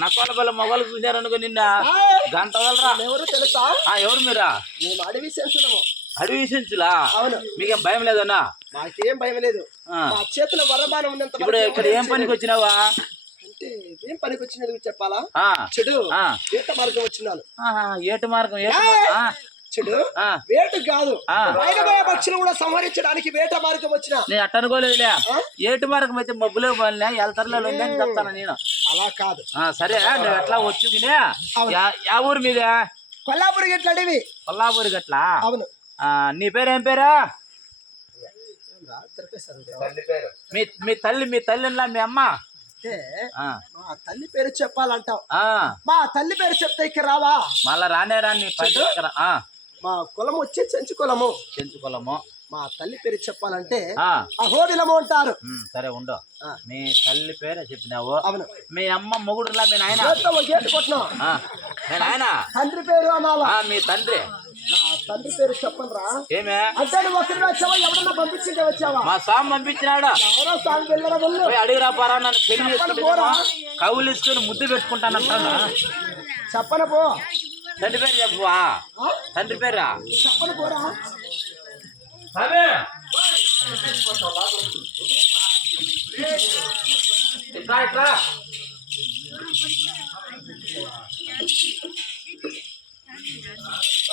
నక్కల పిల్ల మొగలు చూశారనుకో నిన్న? గంట వదలరా. ఎవరు తెలుసా? ఆ, ఎవరు మీరా? మేము అడవి సెన్సులము. అడవి సెంచులా అవును. మీకేం భయం లేదన్నా? మాకేం భయం లేదు. ఆ. మా చేతిలో వరబానం ఉన్నంత ఇప్పుడు ఇక్కడ ఏం పనికి వచ్చినావా? అంటే ఏం పనికి వచ్చినది చెప్పాలా? చెడు. వేట మార్గం వచ్చినాను. ఏటు మార్గం ఏటు మార్గం ఆ, చెడు ఆ. వేట కాదు. మైనమయ పక్షులు కూడా సంహరించడానికి వేట మార్గం వచ్చిన. నేను అట్ట అనుకోలేదులే? ఏటు మార్గం అయితే మబ్బులే పోలే వెళ్తారులే ఉందని చెప్తాను నేను. అలా కాదు. సరే నువ్వు ఎట్లా వచ్చుకునే. యా- ఊరు మీదే? కొల్లాపురి గట్ల అడవి. కొల్లాపూరి గట్లా? అవును. నీ పేరు ఏం పేరా. మీ మీ తల్లి మీ తల్లిలా మీ అమ్మ? అంటే మా తల్లి పేరు చెప్పాలంటావు. ఆ, మా తల్లి పేరు చెప్తే ఇక్కడ రావా? మళ్ళా రానే రాని మా కులం వచ్చి చెంచు కులము. చెంచుకులము మా తల్లి పేరు చెప్పాలంటే అహోబిలము అంటారు. సరే ఉండు. మీ తల్లి పేరే చెప్పినావు. అవును. మీ అమ్మ మొగుడులా మీ నాయన? నాయన? తండ్రి పేరు అనాలా. మీ తండ్రి. తండ్రి పేరు చెప్పనరా ఏమే? అంటే నువ్వు ఒకరిని వచ్చావా? ఎవరన్నా పంపించింటే వచ్చావా? మా స్వామి పంపించినాడు? ఎవరో సాగు వెళ్ళరా వెళ్ళు అడిగిరా పారా నన్ను పెళ్ళి చేసుకుంటున్నా కవులు ఇసుకుని ముద్దు పెట్టుకుంటానంటాను? చెప్పన పో. తండ్రి పేరు చెప్పువా? తండ్రి పేరా? ఇట్లా ఇట్లా.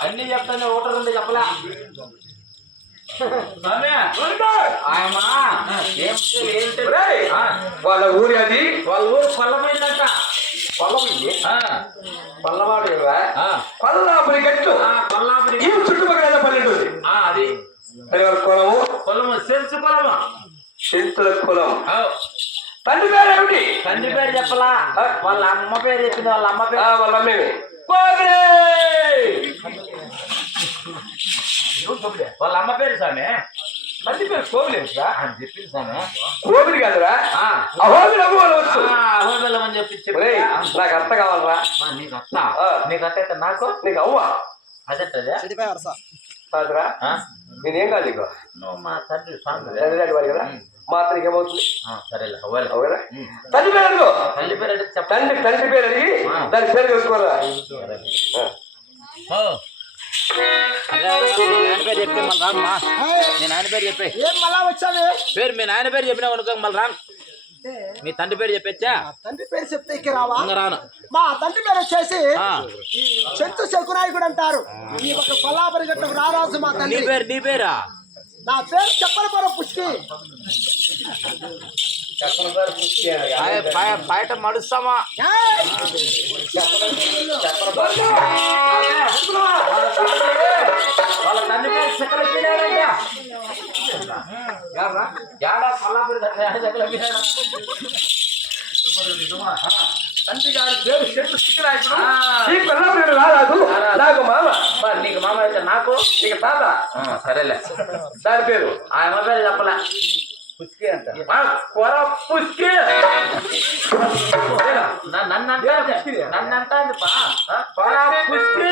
అన్ని చెప్తాను ఒకటి రెండు చెప్పలా. వాళ్ళ ఊరి అది? వాళ్ళ ఊరు కొల్లమైందంట. పొలమైంది ఆ, పల్లవాడు కదా. ఆ, పల్లపురి గట్టు. ఆ, కొల్లాపురి ఈ చుట్టుపక్కల పల్లెటూరి ఆ, అది. కులము కొలము సెల్సు కొలము. చెంతుల కులం. తండ్రి పేరు ఏమిటి? తండ్రి పేరు చెప్పలా. వాళ్ళ అమ్మ పేరు చెప్పింది వాళ్ళ అమ్మ పేరు. వాళ్ళ కోగిలి! వాళ్ళ అమ్మ పేరు స్వామి తండ్రి పేరు కోవిలేమిట్రా అని చెప్పింది స్వామి కోవిలి కాదురా. అహోబిలం అని చెప్పి నాకు అత్త కావాలరా. నీకు అత్త? ఆ. నీకు అత్త అయితే నాకు? నీకు అవ్వ. ఆ? నేనేం కాదు నీకు. నువ్వు మా తండ్రి స్వామి. తండ్రి వాడు కదా. మా అతనికి ఏమవుతుంది? సరేలే అవ్వాలి. పేరు అడుగు. తల్లి పేరు చెప్పండి తండ్రి తండ్రి పేరు అడిగి దాని పేరు తెలుసుకోరా? చెప్తే మళ్ళీ రామ్మా. మీ నాయన పేరు చెప్పే. ఏం మళ్ళా వచ్చావే? పేరు మీ నాయన పేరు చెప్పినావు అనుకో మళ్ళీ రాను మీ తండ్రి పేరు చెప్పచ్చా? తండ్రి పేరు చెప్తే ఇక్కడ రావా? రాను. మా తండ్రి పేరు వచ్చేసి చెంచు శకునాయకుడు అంటారు. ఈ ఒక కొల్లాపురి గట్టు రారాజు మా నీ తండ్రి. పేరు నీ పేరా? నా పేరు చెప్పని పోరా పుష్టి బయట మడుస్తామా! వాళ్ళ తండ్రి పేరు చెక్కలెక్కినాడంట యాడా పల్లాపూరి దగ్గర యాడ చెక్కలెక్కినాడు తండ్రి గారి పేరు చెట్టు చిక్కరాయకుడు ఈ పిల్లలు రారాదు నాకు మామ మరి నీకు మామ అయితే నాకు నీకు తాత ఆ, సరేలే దాని పేరు ఆ అమ్మ పేరు చెప్పలే పుష్కి అంట ఆ, కూర పుష్కి నన్ను నన్ను అంటాంది నన్ను అంటాంది పా ఆ, కూర పుష్కి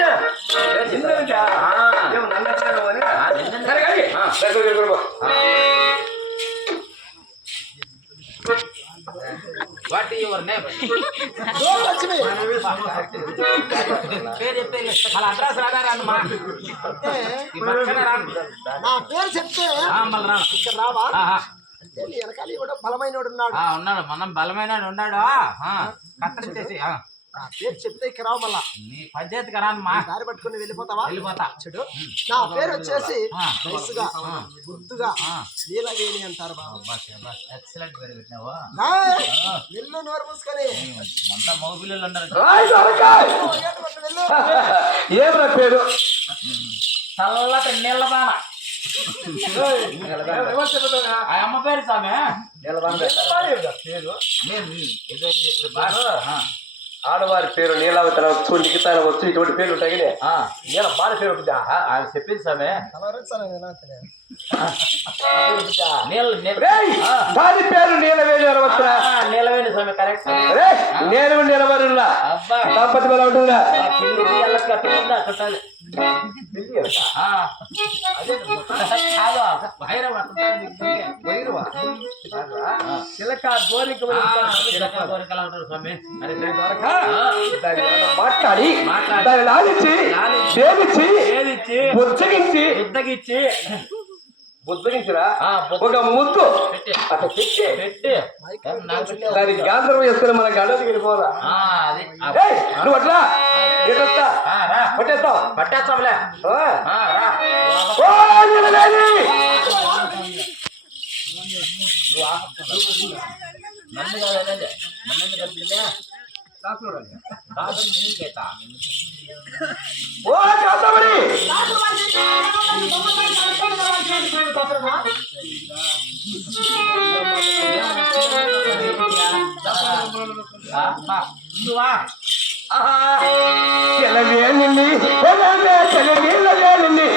నిన్నంటే ఆ. ఏం నన్ను అంటున్నావు అని? ఆ, నిన్ను- పో. వాట్ యువర్ నేమ్ పేరు చెప్తే మళ్ళీ అడ్రస్ రాదా రాను మా. నా పేరు చెప్తే ఇక్కడ రావా? వెనకాల కూడా బలమైన ఉన్నాడు. ఆ, ఉన్నాడు మనం బలమైన ఉన్నాడు. ఆ. నా పేరు చెప్తే ఇక్కడ రావు మళ్ళా. నీ పంచాయతీకి రాను మా. దారి పట్టుకుని వెళ్ళిపోతావా? వెళ్ళిపోతా. చెడు. నా పేరు వచ్చేసి ఆ. గుర్తుగా. నీలవేణి అంటారు బాబు. ఎక్సలెంట్ పేరు! వెళ్ళు నోరు మూసుకొని. అంతా మగ పిల్లలు ఉన్నారు ఏం నా పేరు? చల్లటి? ఆ అమ్మ పేరు సామె నిలబడి పేరు? నేను ఏదో ఆ. ఆడవారి పేరు నీలావతి అనవచ్చు నిఖిత అనవచ్చు ఇటువంటి పేర్లు ఉంటాయి ఆ, ఇలా బాల పేరు ఉంటుందా? ఆయన చెప్పింది ఆ, దాని పేరు నీలవేణి అనవచ్చురా నీలవేణి స్వామి కరెక్ట్ నేను నిలబడిలా అబ్బా. దంపతి బలం స్వామి అరే దొరక ఆ, దాన్ని ఏమన్నా మాట్లాడి మాట్లాడి, సేవించి బుచ్చగించి బుద్ధగిచ్చి బుద్ధగించిరా ఆ, బుద్ధ- ఒక ముద్దు పెట్టి అట్లా పెట్టి పెట్టి ఏం నాకు పెట్టి. దానికి గాంధర్వం వేసుకుని మన గడవకి వెళ్ళిపోదా ఆ, అది ఆ, ఏయ్, నువ్వు అట్లా ఎటొస్తా ఆ, రా పట్టేస్తావు పట్టేస్తాంలే ఆ. ఆ, రా ఓ నిలవేణి నువ్వు ఆపు. నన్ను కాదండి నన్ను కప్పిందే కాదు నీకైతా ఓ కాంతమణి నువ్వా చెలవేణిని చెలవే చెలవేణి